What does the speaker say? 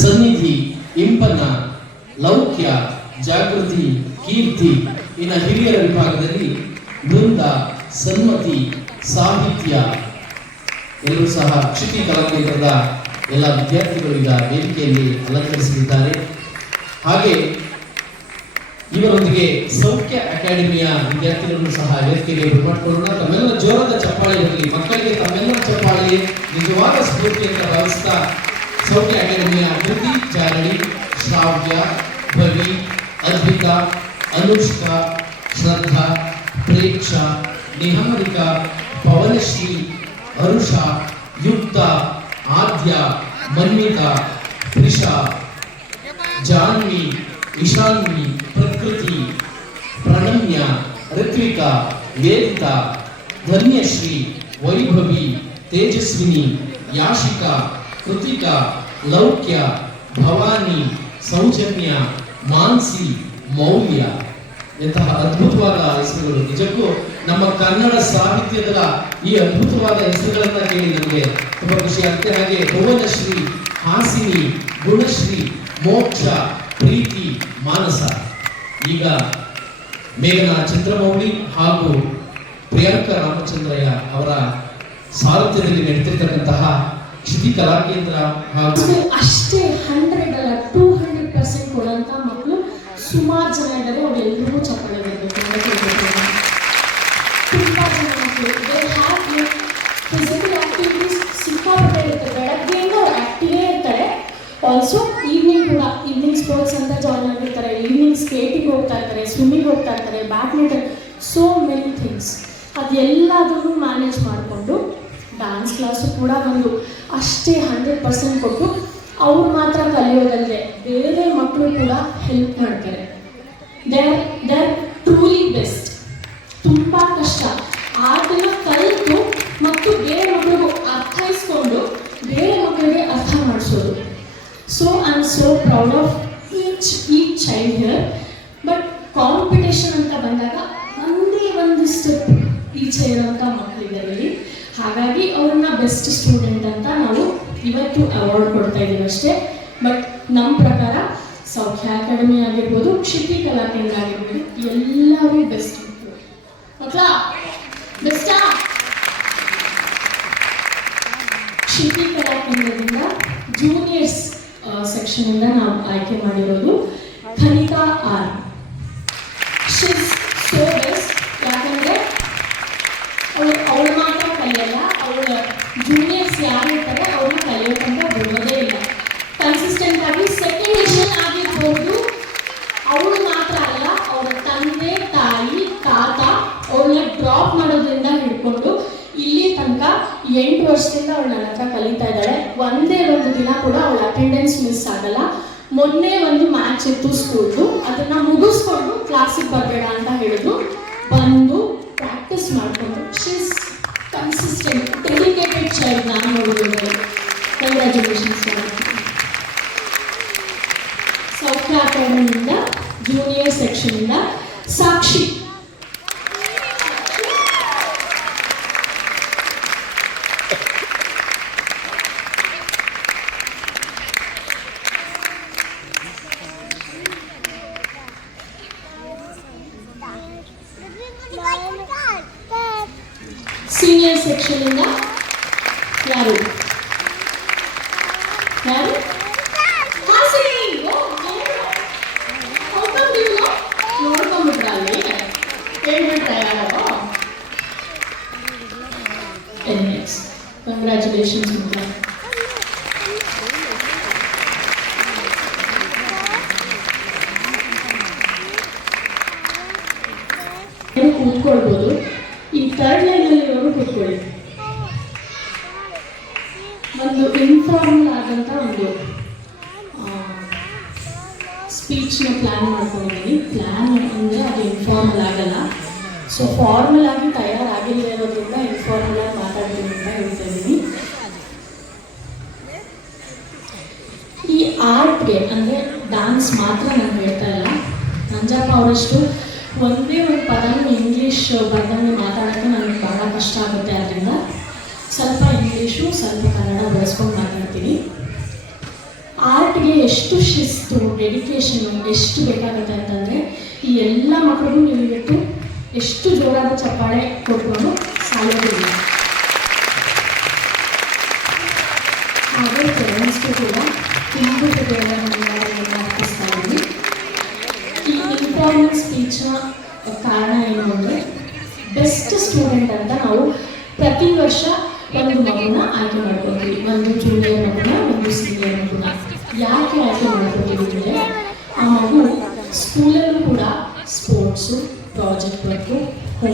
ಸನ್ನಿಧಿ ಇಂಪನ ಲೌಕ್ಯ, ಜಾಗೃತಿ, ಕೀರ್ತಿ ಇನ್ನ ಹಿರಿಯರ ವಿಭಾಗದಲ್ಲಿ ಬೃಂದ ಸನ್ಮತಿ, ಸಾಹಿತ್ಯ. ಎಲ್ಲರೂ ಸಹ ಕ್ಷಿತಿ ಕಲಾಕೇಂದ್ರದ ಎಲ್ಲ ವಿದ್ಯಾರ್ಥಿಗಳು ಈಗ ವೇದಿಕೆಯಲ್ಲಿ ಅಲಂಕರಿಸಲಿದ್ದಾರೆ ಹಾಗೆ ಇವರೊಂದಿಗೆ ಸೌಖ್ಯ ಅಕಾಡೆಮಿಯ ವಿದ್ಯಾರ್ಥಿಗಳನ್ನು ಸಹ ವೇದಿಕೆಗೆ ಮಾಡಿಕೊಳ್ಳೋಣ. ತಮ್ಮೆಲ್ಲ ಜೋರದ ಚಪ್ಪಾಳೆ ಇರಲಿ, ಮಕ್ಕಳಿಗೆ ತಮ್ಮೆಲ್ಲ ಚಪ್ಪಾಳೆ, ನಿಜವಾದ ಸ್ಫೂರ್ತಿ ಅಂತ ಭಾವಿಸ್ತಾ छोटी अकेडमिया कृति जानवी श्राव्या भवी अद्विका अनुष्का, श्रद्धा, प्रेक्षा, निहारिका, पवनश्री हरुषा युक्ता, आद्या, मन्विता प्रिषा जाह्नवी, ईशान्वी, प्रकृति, प्रणम्या, ऋत्विका, वेदिता, धन्यश्री, वैभवी, तेजस्विनी, याशिका ಕೃತಿಕಾ, ಲೌಕ್ಯ, ಭವಾನಿ, ಸೌಜನ್ಯ, ಮಾನ್ಸಿ, ಮೌಲ್ಯ ಎಂತಹ ಅದ್ಭುತವಾದ ಹೆಸರುಗಳು. ನಿಜಕ್ಕೂ ನಮ್ಮ ಕನ್ನಡ ಸಾಹಿತ್ಯದ ಈ ಅದ್ಭುತವಾದ ಹೆಸರುಗಳನ್ನ ಕೇಳಿ ನಮಗೆ ತುಂಬಾ ಖುಷಿ ಆಗ್ತದೆ. ಹಾಗೆ ಭುವನಶ್ರೀ, ಹಾಸಿನಿ, ಗುಣಶ್ರೀ, ಮೋಕ್ಷ, ಪ್ರೀತಿ, ಮಾನಸ. ಈಗ ಮೇಘನ ಚಂದ್ರಮೌಳಿ ಹಾಗೂ ಪ್ರಿಯಾಂಕ ರಾಮಚಂದ್ರಯ್ಯ ಅವರ ಸಾರಥ್ಯದಲ್ಲಿ ನಡೀತಿರ್ತಕ್ಕಂತಹ ಕ್ಷಿತಿ ಕಲಾಕೇಂದ್ರ ಹಾಗೂ ಅಷ್ಟೇ ಹಂಡ್ರೆಡ್ ಅಲ್ಲ ಟೂ ಹಂಡ್ರೆಡ್ ಪರ್ಸೆಂಟ್ ಕೊಡುವಂತ ಮಕ್ಕಳು ಸುಮಾರು ಜನ ಇದ್ದಾರೆ. ಅವರೆಲ್ಲರಿಗೂ ಚಪ್ಪಾಳೆ ತುಂಬ ಫಿಸಿಕಲ್ ಇರುತ್ತೆ. ಆಲ್ಸೋ ಈವ್ನಿಂಗ್ ಕೂಡ ಈವ್ನಿಂಗ್ ಸ್ಪೋರ್ಟ್ಸ್ ಅಂತ ಜಾಯ್ನ್ ಆಗಿರ್ತಾರೆ. ಈವ್ನಿಂಗ್ ಸ್ಕೇಟಿಂಗ್ ಹೋಗ್ತಾ ಇರ್ತಾರೆ ಸ್ವಿಮ್ಮಿಂಗ್ ಹೋಗ್ತಾ ಇರ್ತಾರೆ ಬ್ಯಾಡ್ಮಿಂಟನ್ ಸೋ ಮೆನಿ ಥಿಂಗ್ಸ್ ಅದೆಲ್ಲದನ್ನು ಮ್ಯಾನೇಜ್ ಮಾಡಿಕೊಂಡು ಕ್ಲಾಸು ಕೂಡ ಒಂದು ಅಷ್ಟೇ ಹಂಡ್ರೆಡ್ ಪರ್ಸೆಂಟ್ ಕೊಟ್ಟು ಅವ್ರು ಮಾತ್ರ ಕಲಿಯೋದಲ್ಲದೆ ಬೇರೆ ಮಕ್ಕಳು ಕೂಡ ಹೆಲ್ಪ್ ಮಾಡ್ತಾರೆ. They they are truly best ತುಂಬ ಕಷ್ಟ. ಅದನ್ನು ಕಲಿತು ಮತ್ತು ಬೇರೆ ಮಕ್ಕಳಿಗೂ ಅರ್ಥೈಸ್ಕೊಂಡು ಬೇರೆ ಮಕ್ಕಳಿಗೆ ಅರ್ಥ ಮಾಡಿಸೋದು. So I am so proud of each each child here but competition ಅಂತ ಬಂದಾಗ ಒಂದೇ ಒಂದು ಸ್ಟೆಪ್ ಈಚೆ ಇರೋಂಥ ಮಕ್ಕಳಿದ್ದಾರೆ ಹಾಗಾಗಿ ಅವ್ರನ್ನ ಬೆಸ್ಟ್ ಸ್ಟೂಡೆಂಟ್ ಅಂತ ನಾವು ಇವತ್ತು ಅವಾರ್ಡ್ ಕೊಡ್ತಾ ಇದ್ದೀವಿ ಅಷ್ಟೇ. ಬಟ್ ನಮ್ಮ ಪ್ರಕಾರ ಸೌಖ್ಯ ಅಕಾಡೆಮಿ ಆಗಿರ್ಬೋದು, ಕ್ಷಿತಿ ಕಲಾ ಕೇಂದ್ರ ಆಗಿರ್ಬೋದು, ಎಲ್ಲರೂ ಬೆಸ್ಟ್ ಮಕ್ಕಳ. ಬೆಸ್ಟಾ ಕ್ಷಿತಿ ಕಲಾ ಕೇಂದ್ರದಿಂದ ಜೂನಿಯರ್ಸ್ ಸೆಕ್ಷನಿಂದ ನಾವು ಆಯ್ಕೆ ಮಾಡಿರೋದು. ಖನಿತಾ ಆರ್ ಎಂಟು ವರ್ಷದಿಂದ ಅವಳು ನನ್ನ ಹತ್ರ ಕಲಿತಾ ಇದ್ದಾಳೆ. ಒಂದೇ ಒಂದು ದಿನ ಕೂಡ ಅವಳ ಅಟೆಂಡೆನ್ಸ್ ಮಿಸ್ ಆಗಲ್ಲ. ಮೊನ್ನೆ ಒಂದು ಮ್ಯಾಚ್ ಇತ್ತು ಸ್ಕೂಲ್ದು ಅದನ್ನ ಮುಗಿಸ್ಕೊಂಡು ಕ್ಲಾಸಿಗೆ ಬರಬೇಡ ಅಂತ ಹೇಳಿದ್ರು. ಬಂದು ಪ್ರಾಕ್ಟೀಸ್ ಮಾಡಿಕೊಂಡು ಶಿಸ್ ಕನ್ಸಿಸ್ಟೆಂಟ್ ಡೆಡಿಕೇಟೆಡ್ ಚೈಲ್ಡ್ ನಾನು ನೋಡಿದ್ದೇನೆ ಕಂಗ್ರ್ಯಾಚುಲೇಷನ್ಸ್ ಸೌಖ್ಯ ಅಕಾಡೆಮಿಯಿಂದ ಜೂನಿಯರ್ ಸೆಕ್ಷನಿಂದ ಸಾಕ್ಷಿ. Know? ನೋಡ್ಕೊಂಡ್ಬಿಟ್ರಾ ಅಲ್ಲಿ ಹೇಳ್ಬಿಟ್ರಾ ಯಾರೋ? ನೆಕ್ಸ್ಟ್ ಇನ್ಫಾರ್ಮಲ್ ಆದಂಥ ಒಂದು ಸ್ಪೀಚ್ನ ಪ್ಲ್ಯಾನ್ ಮಾಡ್ಕೊಂಡಿದ್ದೀನಿ ಪ್ಲ್ಯಾನ್ ಅಂದರೆ ಅದು ಇನ್ಫಾರ್ಮಲ್ ಆಗಲ್ಲ. ಸೊ ಫಾರ್ಮಲ್ ಆಗಿ ತಯಾರಾಗಿಲ್ಲ ಇರೋದ್ರಿಂದ ಇನ್ಫಾರ್ಮಲ್ ಆಗಿ ಮಾತಾಡ್ತೀನಿ ಅಂತ ಹೇಳ್ತಾ ಇದ್ದೀನಿ ಈ ಆರ್ಟ್ಗೆ ಅಂದರೆ ಡ್ಯಾನ್ಸ್ ಮಾತ್ರ ನಾನು ಹೇಳ್ತಾ ಇಲ್ಲ. ನಂಜಪ್ಪ ಅವರಷ್ಟು ಒಂದೇ ಒಂದು ಪದನೂ ಇಂಗ್ಲೀಷ್ ಬರ್ದಂಗೆ ಮಾತಾಡೋಕ್ಕೆ ನನಗೆ ಭಾಳ ಕಷ್ಟ ಆಗುತ್ತೆ. ಅದರಿಂದ ಸ್ವಲ್ಪ ಇಂಗ್ಲೀಷು ಸ್ವಲ್ಪ ಕನ್ನಡ ಬಳಸ್ಕೊಂಡು ಮಾತಾಡ್ತೀನಿ. ಆರ್ಟ್ಗೆ ಎಷ್ಟು ಶಿಸ್ತು ಡೆಡಿಕೇಶನು ಎಷ್ಟು ಬೇಕಾಗುತ್ತೆ ಅಂತಂದರೆ, ಈ ಎಲ್ಲ ಮಕ್ಕಳಿಗೂ ನೀವು ಇವತ್ತು ಎಷ್ಟು ಜೋರಾದ ಚಪ್ಪಾಳೆ ಕೊಟ್ಕೊಂಡು ಸಾಯೋದಿಲ್ಲ. ಹಾಗೆ ಕೂಡ ತುಂಬ ಇದ್ದೀನಿ ಈ ಇಂಪಾರ್ಟೆಂಟ್ ಸ್ಪೀಚ್ನ ಕಾರಣ ಏನು ಅಂದರೆ ಬೆಸ್ಟ್ ಸ್ಟೂಡೆಂಟ್ ಅಂತ ನಾವು ಪ್ರತಿ ವರ್ಷ ಒಂದು ಮಗುನ ಆಯ್ಕೆ ಮಾಡ್ಕೊತೀವಿ ಒಂದು ಜೂನಿಯರ್